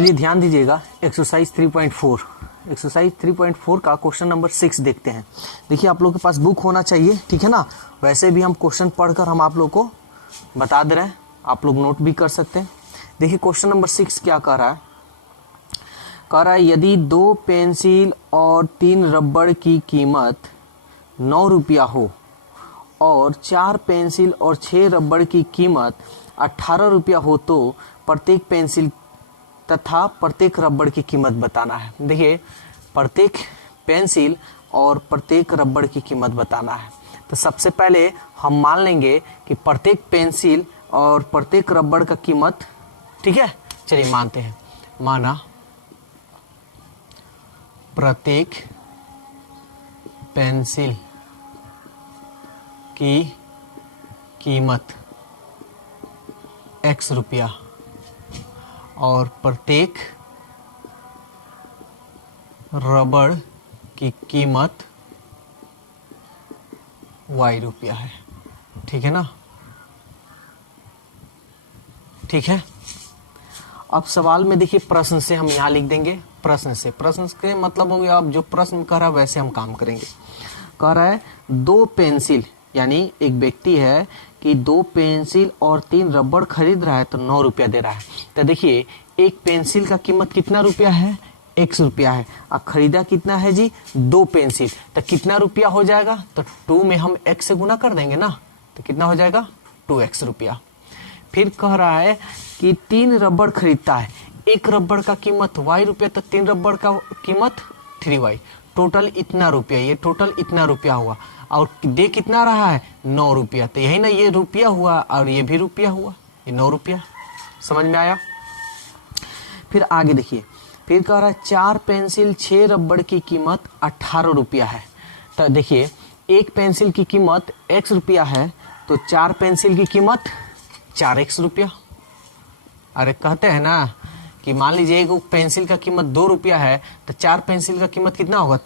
चलिए ध्यान दीजिएगा, एक्सरसाइज 3.4 का क्वेश्चन नंबर 6 देखते हैं। देखिए आप लोग के पास बुक होना चाहिए, ठीक है ना। वैसे भी हम क्वेश्चन पढ़कर हम आप लोग को बता दे रहे हैं, आप लोग नोट भी कर सकते हैं। देखिए क्वेश्चन नंबर 6 क्या कह रहा है। कह रहा है यदि 2 पेंसिल और 3 रबड़ की कीमत 9 रुपया हो और 4 पेंसिल और 6 रबड़ की कीमत 18 रुपया हो तो प्रत्येक पेंसिल तथा प्रत्येक रबड़ की कीमत बताना है। देखिए प्रत्येक पेंसिल और प्रत्येक रबड़ की कीमत बताना है। तो सबसे पहले हम मान लेंगे कि प्रत्येक पेंसिल और प्रत्येक रबड़ का कीमत, ठीक है, चलिए मानते हैं। माना प्रत्येक पेंसिल की कीमत x रुपया और प्रत्येक रबड़ की कीमत y रुपया है, ठीक है ना। ठीक है, अब सवाल में देखिए प्रश्न से हम यहाँ लिख देंगे। प्रश्न से, प्रश्न के मतलब हो गया, अब जो प्रश्न कर रहा है वैसे हम काम करेंगे। कह रहा है 2 पेंसिल, यानी एक व्यक्ति है कि 2 पेंसिल और 3 रबड़ खरीद रहा है तो 9 रुपया दे रहा है। तो देखिए एक पेंसिल का कीमत कितना रुपया है, x रुपया है, और खरीदा कितना है जी 2 पेंसिल, तो कितना रुपया हो जाएगा, तो 2 में हम x से गुना कर देंगे ना, तो कितना हो जाएगा 2x रुपया। फिर कह रहा है कि 3 रबड़ खरीदता है, एक रबड़ का कीमत y रुपया, तो 3 रबड़ का कीमत 3y, टोटल इतना रुपया, ये टोटल इतना रुपया हुआ, और दे कितना रहा है 9 रुपया। तो यही ना, ये रुपया हुआ और ये भी रुपया हुआ, ये 9 रुपया। समझ में आया। फिर आगे देखिए, फिर कह रहा है 4 पेंसिल 6 रबड़ की कीमत 18 रुपया है। तो देखिए एक पेंसिल की कीमत x रुपया है, तो 4 पेंसिल की कीमत 4x रुपया। अरे कहते हैं ना कि मान लीजिए एक पेंसिल का कीमत 2 रुपया है, तो 4 पेंसिल का कीमत कितना होगा,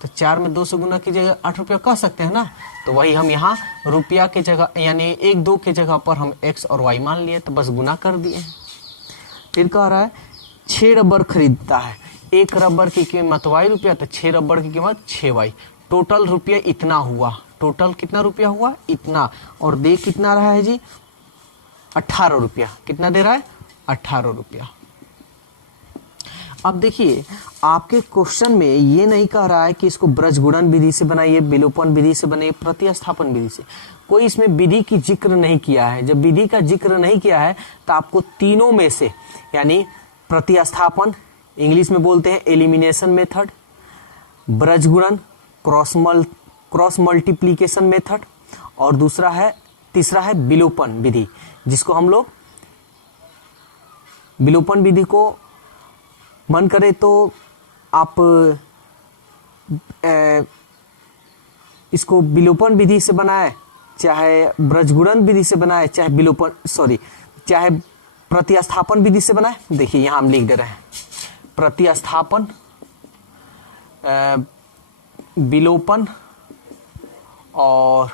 तो 4 में 2 से गुना कीजिएगा 8 रुपया कह सकते हैं ना। तो वही हम यहाँ रुपया के जगह, यानी 1 2 के जगह पर हम x और y मान लिए, तो बस गुना कर दिए। फिर कह रहा है 6 रबड़ खरीदता है, एक रबड़ की कीमत y रुपया, तो 6 रबड़ की कीमत 6y, टोटल रुपया इतना हुआ, टोटल कितना रुपया हुआ इतना, और दे कितना रहा है जी 18 रुपया। कितना दे रहा है 18 रुपया। अब देखिए आपके क्वेश्चन में ये नहीं कह रहा है कि इसको ब्रजगुणन विधि से बनाइए, विलोपन विधि से बनाइए, प्रतिस्थापन विधि से, कोई इसमें विधि की जिक्र नहीं किया है। जब विधि का जिक्र नहीं किया है तो आपको तीनों में से, यानी प्रतिस्थापन इंग्लिश में बोलते हैं एलिमिनेशन मेथड, ब्रजगुणन क्रॉस मल्टीप्लीकेशन मेथड, और तीसरा है विलोपन विधि, जिसको हम लोग विलोपन विधि को मन करे तो आप इसको विलोपन विधि से बनाए, चाहे ब्रजगुणन विधि से बनाए, चाहे प्रतिस्थापन विधि से बनाए। देखिए यहां हम लिख दे रहे हैं प्रतिस्थापन, विलोपन और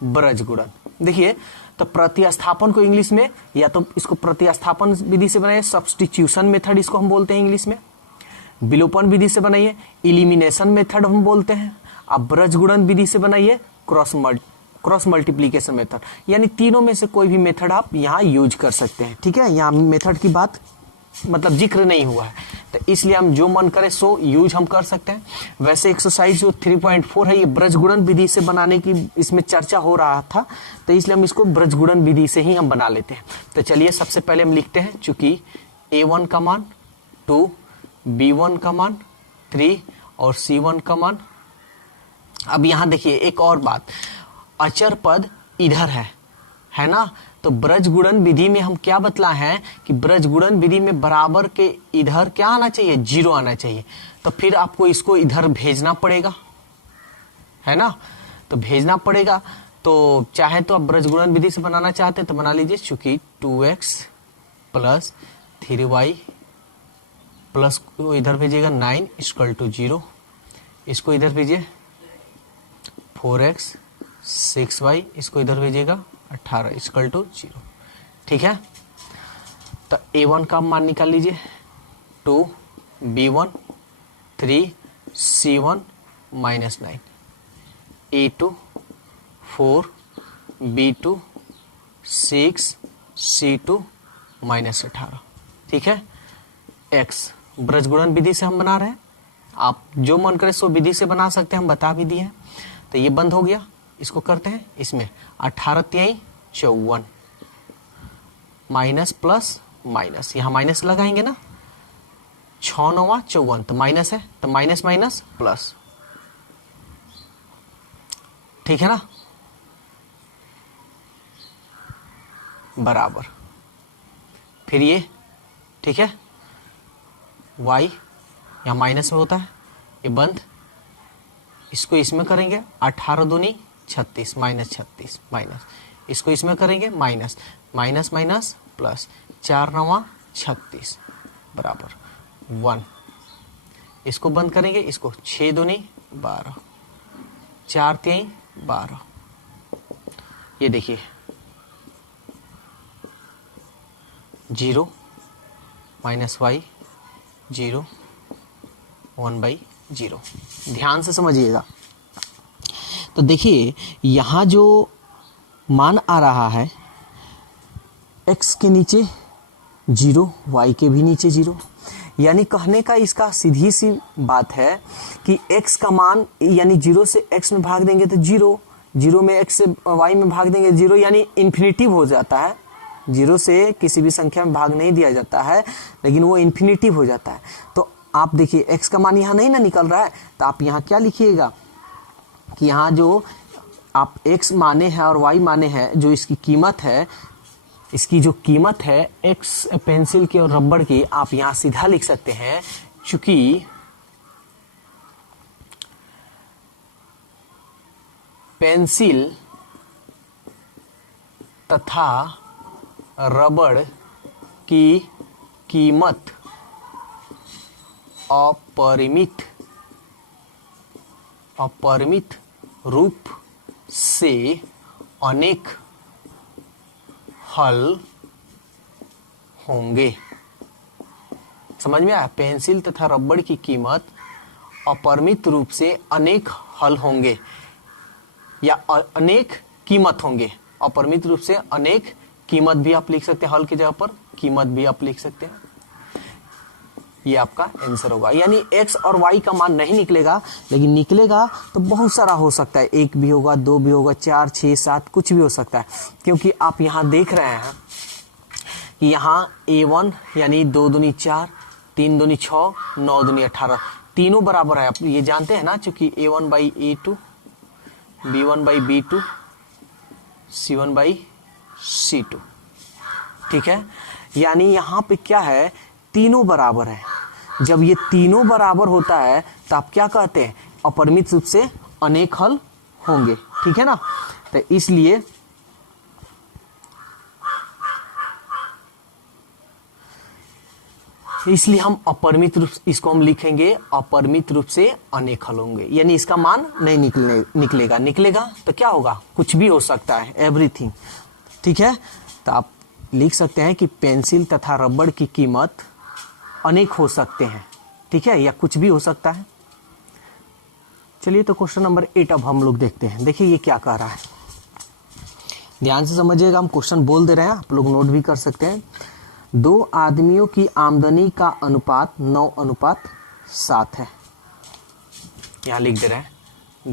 ब्रजगुणन। देखिए तो प्रतिस्थापन को इंग्लिश में या तो इसको प्रतिस्थापन विधि से बनाइए, सब्स्टिट्यूशन मेथड इसको हम बोलते हैं इंग्लिश में। विलोपन विधि से बनाइए, इलिमिनेशन मेथड हम बोलते हैं। अब ब्रजगुणन विधि से बनाइए, क्रॉस मल्टीप्लीकेशन मेथड। यानी तीनों में से कोई भी मेथड आप यहाँ यूज कर सकते हैं, ठीक है। यहाँ मेथड की बात मतलब जिक्र नहीं हुआ है, तो इसलिए हम जो मन करे सो यूज हम कर सकते हैं। वैसे एक्सरसाइज जो 3.4 है ये ब्रजगुणन विधि से बनाने की इसमें चर्चा हो रहा था, तो इसलिए हम इसको ब्रजगुणन विधि से ही हम बना लेते हैं। तो चलिए सबसे पहले हम लिखते हैं, चूंकि a1 का मान 2, b1 का मान 3 और c1 का मान। अब यहाँ देखिए एक और बात, अचर पद इधर है ना। तो ब्रजगुणन विधि में हम क्या बतला है कि ब्रजगुणन विधि में बराबर के इधर क्या आना चाहिए, 0 आना चाहिए। तो फिर आपको इसको इधर भेजना पड़ेगा, है ना, तो भेजना पड़ेगा। तो चाहे तो आप ब्रजगुणन विधि से बनाना चाहते हैं तो बना लीजिए, चूंकि 2x प्लस 3y प्लस इधर भेजिएगा 9 इक्वल टू 0, इसको इधर भेजिए 4x 6y, इसको इधर भेजिएगा 18 इक्वल टू 0, ठीक है। तो A1 का मान निकाल लीजिए 2, B1 3, C1 -9, A2 4, B2 6, C2 -18। ठीक है। x ब्रजगुणन विधि से हम बना रहे हैं, आप जो मन करे सो विधि से बना सकते हैं, हम बता भी दिए हैं। तो ये बंद हो गया, इसको करते हैं इसमें 18 × 54 माइनस प्लस माइनस, यहाँ माइनस लगाएंगे ना, 6 × 9 = 54, तो माइनस है तो माइनस माइनस प्लस। ठीक है ना, बराबर। फिर ये ठीक है, y यहाँ माइनस में होता है, ये बंद, इसको इसमें करेंगे 18 दूनी 36 -36 माइनस, इसको इसमें करेंगे माइनस माइनस माइनस प्लस, 4 × 9 = 36 बराबर 1। इसको बंद करेंगे, इसको 6 दूनी 12, 4 × 3 = 12। ये देखिए 0 -y 0 1/0। ध्यान से समझिएगा। तो देखिए यहाँ जो मान आ रहा है x के नीचे 0, y के भी नीचे 0, यानी कहने का इसका सीधी सी बात है कि x का मान यानी 0 से x में भाग देंगे तो 0, 0 में x से y में भाग देंगे 0, यानी इन्फिनिटिव हो जाता है। 0 से किसी भी संख्या में भाग नहीं दिया जाता है, लेकिन वो इन्फिनिटिव हो जाता है। तो आप देखिए x का मान यहाँ नहीं ना निकल रहा है, तो आप यहाँ क्या लिखिएगा कि यहाँ जो आप x माने हैं और y माने हैं, जो इसकी कीमत है, इसकी जो कीमत है x पेंसिल की और रबड़ की, आप यहाँ सीधा लिख सकते हैं, चूंकि पेंसिल तथा रबड़ की कीमत अपरिमित रूप से अनेक हल होंगे। समझ में आया? पेंसिल तथा रबड़ की कीमत अपरिमित रूप से अनेक हल होंगे या अनेक कीमत होंगे। अपरिमित रूप से अनेक कीमत भी आप लिख सकते हैं, हल की जगह पर कीमत भी आप लिख सकते हैं। ये आपका आंसर होगा, यानी x और y का मान नहीं निकलेगा, लेकिन निकलेगा तो बहुत सारा हो सकता है, 1 भी होगा, 2 भी होगा, 4, 6, 7 कुछ भी हो सकता है। क्योंकि आप यहाँ देख रहे हैं कि यहाँ a1 यानी 2 दूनी 4, 3 दूनी 6, 9 दूनी 18 तीनों बराबर है। आप ये जानते हैं ना, चूंकि a1/a2, b1/b2, c1/c2। ठीक है, यानी यहाँ पे क्या है, तीनों बराबर है। जब ये तीनों बराबर होता है तो आप क्या कहते हैं, अपरिमित रूप से अनेक हल होंगे। ठीक है ना, तो इसलिए हम अपरिमित रूप, इसको हम लिखेंगे अपरिमित रूप से अनेक हल होंगे, यानी इसका मान नहीं निकलेगा तो क्या होगा, कुछ भी हो सकता है, एवरीथिंग। ठीक है, तो आप लिख सकते हैं कि पेंसिल तथा रबड़ की कीमत अनेक हो सकते हैं। ठीक है, या कुछ भी हो सकता है। चलिए तो क्वेश्चन नंबर 8 अब हम लोग देखते हैं। देखिए ये क्या कह रहा है, ध्यान से समझिएगा, हम क्वेश्चन बोल दे रहे हैं, आप लोग नोट भी कर सकते हैं। 2 आदमियों की आमदनी का अनुपात 9:7 है। यहां लिख दे रहे हैं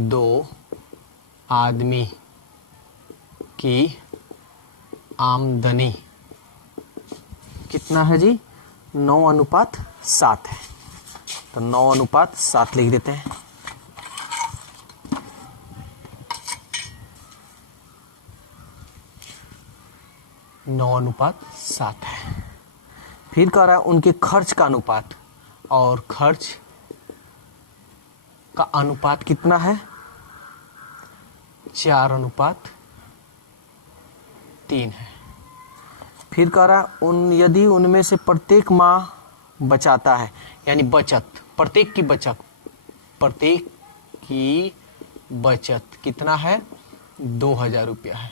2 आदमी की आमदनी कितना है जी, 9:7 है। तो 9:7 लिख देते हैं। नौ 9:7 है। फिर कह रहा है उनके खर्च का अनुपात, और खर्च का अनुपात कितना है, 4:3 है। फिर कह रहा है यदि उनमें से प्रत्येक माह बचाता है, यानी बचत, प्रत्येक की बचत कितना है, 2000 रुपया है।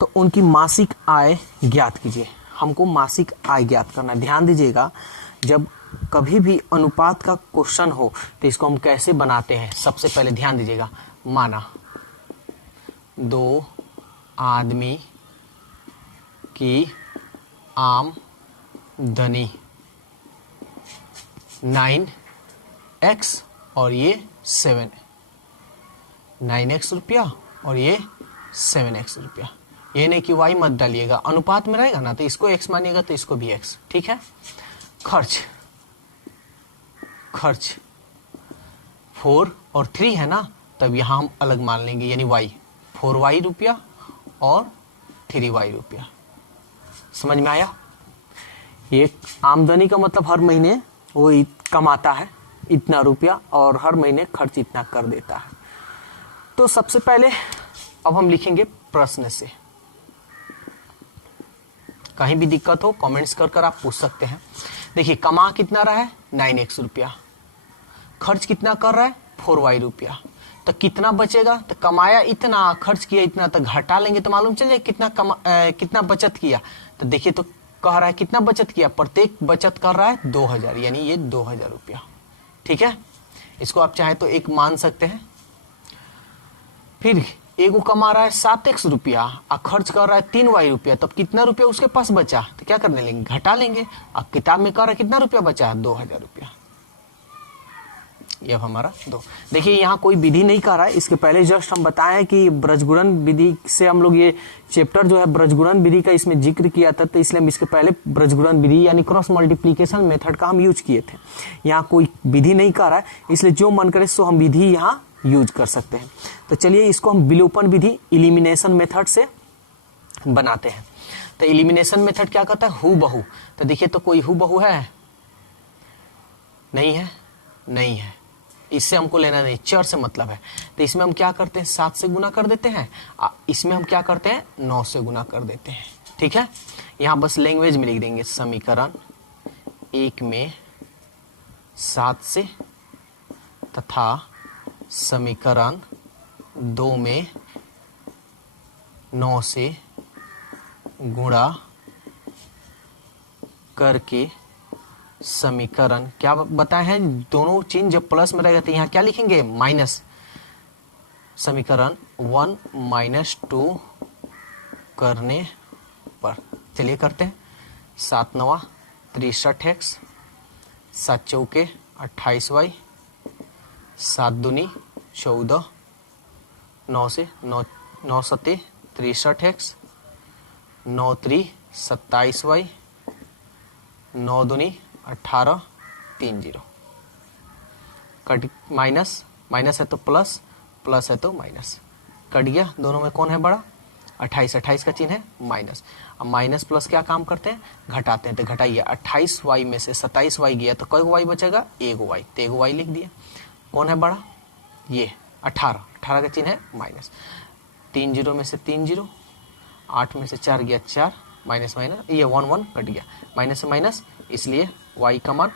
तो उनकी मासिक आय ज्ञात कीजिए। हमको मासिक आय ज्ञात करना। ध्यान दीजिएगा, जब कभी भी अनुपात का क्वेश्चन हो तो इसको हम कैसे बनाते हैं। सबसे पहले ध्यान दीजिएगा, माना 2 आदमी की आमदनी 9x और ये 7, 9x रुपया और ये 7x रुपया। ये नहीं कि y मत डालिएगा, अनुपात में रहेगा ना तो इसको x मानिएगा तो इसको भी x, ठीक है। खर्च 4 और 3 है ना, तब यहां हम अलग मान लेंगे, यानी y 4y रुपया और 3y रुपया। समझ में आया? ये आमदनी का मतलब हर महीने वो कमाता है इतना रुपया और हर महीने खर्च इतना कर देता है। तो सबसे पहले अब हम लिखेंगे प्रश्न से। कहीं भी दिक्कत हो कमेंट्स कर आप पूछ सकते हैं। देखिए, कमा कितना रहा है 9x रुपया, खर्च कितना कर रहा है 4y रुपया, तो कितना बचेगा? तो कमाया इतना, खर्च किया इतना, तो घटा लेंगे तो मालूम चल जाए कितना बचत किया। तो देखिए, तो कह रहा है कितना बचत किया, प्रत्येक बचत कर रहा है 2000, यानी ये 2000 रुपया, ठीक है। इसको आप चाहे तो एक मान सकते हैं। फिर एगो कमा रहा है 7x रुपया और खर्च कर रहा है 3y रुपया, तब कितना रुपया उसके पास बचा? तो क्या करने लेंगे, घटा लेंगे। अब किताब में कह रहा है कितना रुपया बचा? 2000 रुपया। ये हमारा 2। देखिए, यहाँ कोई विधि नहीं कह रहा है, इसके पहले जस्ट हम बताएं कि ब्रजगुणन विधि से हम लोग ये चैप्टर जो है ब्रजगुणन विधि का इसमें जिक्र किया था, तो इसलिए हम इसके पहले ब्रजगुणन विधि यानी क्रॉस मल्टीप्लीकेशन मेथड का हम यूज किए थे। यहाँ कोई विधि नहीं कह रहा है, इसलिए जो मन करे सो हम विधि यहाँ यूज कर सकते हैं। तो चलिए इसको हम विलोपन विधि इलिमिनेशन मेथड से बनाते हैं। तो इलिमिनेशन मेथड क्या कहता है, हु बहु। तो देखिए, तो कोई हु बहु है? नहीं है, नहीं है। इससे हमको लेना नहीं, चर से मतलब है। तो इसमें हम क्या करते हैं, 7 से गुना कर देते हैं, इसमें हम क्या करते हैं 9 से गुना कर देते हैं, ठीक है। यहाँ बस लैंग्वेज में लिख देंगे, समीकरण 1 में 7 से तथा समीकरण 2 में 9 से गुणा करके समीकरण क्या बताए हैं, दोनों चिन्ह जब प्लस में रहेगा तो यहाँ क्या लिखेंगे, माइनस। समीकरण 1 - 2 करने पर, चलिए करते हैं। 7 9 63x, 7 चौके 28y, 7 दूनी 14, 9 से 9 सते 63x, 9 3 27y, 9 दूनी 18 30। कट माइनस माइनस है तो प्लस, प्लस है तो माइनस, कट गया। दोनों में कौन है बड़ा, 28, 28 का चिन्ह है माइनस। अब माइनस प्लस क्या काम करते हैं, घटाते हैं। तो घटाइए, 28y में से 27y गया तो कई y बचेगा, एगो y, तो एगो y लिख दिया। कौन है बड़ा, ये 18, 18 का चिन्ह है माइनस। 3 0 में से 3 0, 8 में से 4 गया 4, माइनस माइनस, ये 1 1 कट गया, माइनस से माइनस, इसलिए y का मान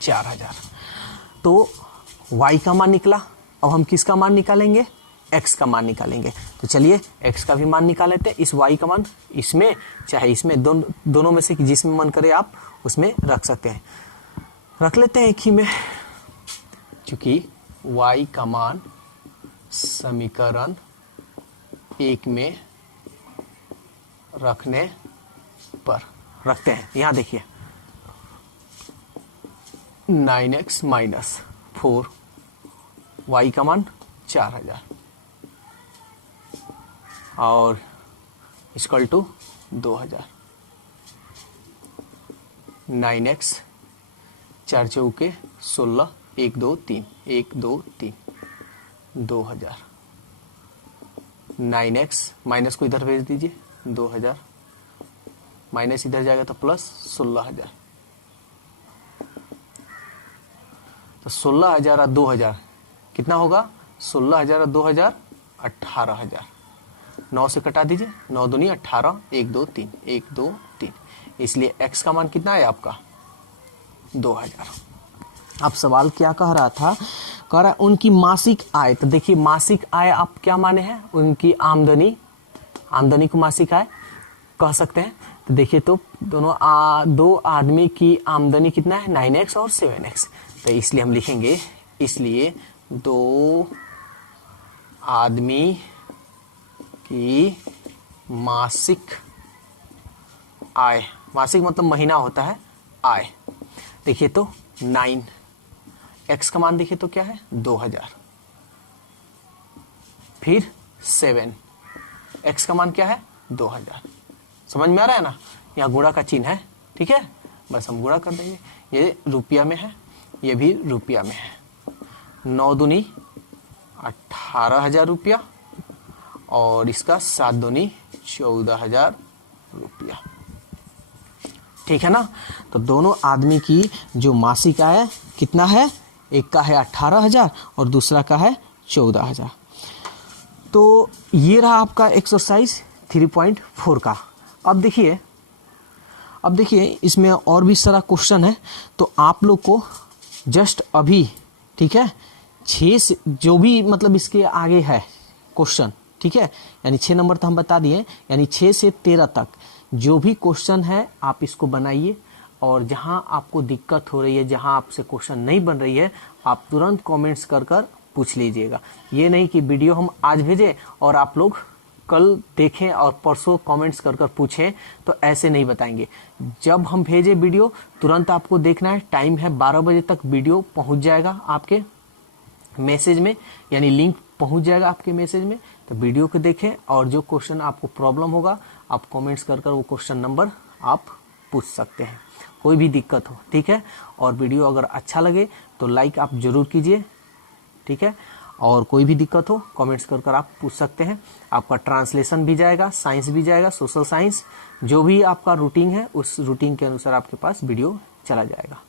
4000। तो y का मान निकला। अब हम किसका मान निकालेंगे, x का मान निकालेंगे। तो चलिए x का भी मान निकाल लेते हैं। इस y का मान इसमें चाहे इसमें, दोनों में से जिसमें मन करे आप उसमें रख सकते हैं। रख लेते हैं एक ही में, क्योंकि y का मान समीकरण 1 में रखने पर रखते हैं। यहां देखिए, 9x - 4, y का मान 4000 और इक्वल टू 2000। 9x 4 चौके 16, 1 2 3, 1 2 3, 2000। 9x माइनस को इधर भेज दीजिए, 2000 माइनस इधर जाएगा तो प्लस 16000। तो 16000 और 2000 कितना होगा, 16000 और 2000 18000। 9 से कटा दीजिए, 9 दूनी 18, 1 2 3, 1 2 3, इसलिए x का मान कितना है आपका 2000। अब सवाल क्या कह रहा था, कह रहा है उनकी मासिक आय। तो देखिए मासिक आय आप क्या माने हैं, उनकी आमदनी, आमदनी को मासिक आय कह सकते हैं। तो देखिए तो दोनों दो आदमी की आमदनी कितना है 9x और 7x। तो इसलिए हम लिखेंगे, इसलिए दो आदमी की मासिक आय, मासिक मतलब महीना होता है आय, देखिए तो 9, x का मान देखिए तो क्या है 2000, फिर 7, x का मान क्या है 2000। समझ में आ रहा है ना, यहाँ गुणा का चिन्ह है, ठीक है, बस हम गुणा कर देंगे। ये रुपया में है, ये भी रुपया में है। 9 दूनी 18,000 रुपया और इसका 7 दूनी 14,000 रुपया, ठीक है ना। तो दोनों आदमी की जो मासिक आय कितना है, एक का है 18,000 और दूसरा का है 14,000। तो ये रहा आपका एक्सरसाइज 3.4 का। अब देखिए इसमें और भी सारा क्वेश्चन है, तो आप लोग को जस्ट अभी, ठीक है, 6 से जो भी मतलब इसके आगे है क्वेश्चन, ठीक है, यानी 6 नंबर तो हम बता दिए, यानी 6 से 13 तक जो भी क्वेश्चन है आप इसको बनाइए, और जहां आपको दिक्कत हो रही है, जहां आपसे क्वेश्चन नहीं बन रही है, आप तुरंत कमेंट्स कर पूछ लीजिएगा। ये नहीं कि वीडियो हम आज भेजें और आप लोग कल देखें और परसों कमेंट्स कर पूछें, तो ऐसे नहीं बताएंगे। जब हम भेजें वीडियो तुरंत आपको देखना है, टाइम है 12 बजे तक वीडियो पहुंच जाएगा आपके मैसेज में, यानी लिंक पहुंच जाएगा आपके मैसेज में। तो वीडियो को देखें और जो क्वेश्चन आपको प्रॉब्लम होगा आप कमेंट्स कर वो क्वेश्चन नंबर आप पूछ सकते हैं, कोई भी दिक्कत हो, ठीक है। और वीडियो अगर अच्छा लगे तो लाइक आप जरूर कीजिए, ठीक है। और कोई भी दिक्कत हो कमेंट्स कर आप पूछ सकते हैं। आपका ट्रांसलेशन भी जाएगा, साइंस भी जाएगा, सोशल साइंस, जो भी आपका रूटीन है उस रूटीन के अनुसार आपके पास वीडियो चला जाएगा।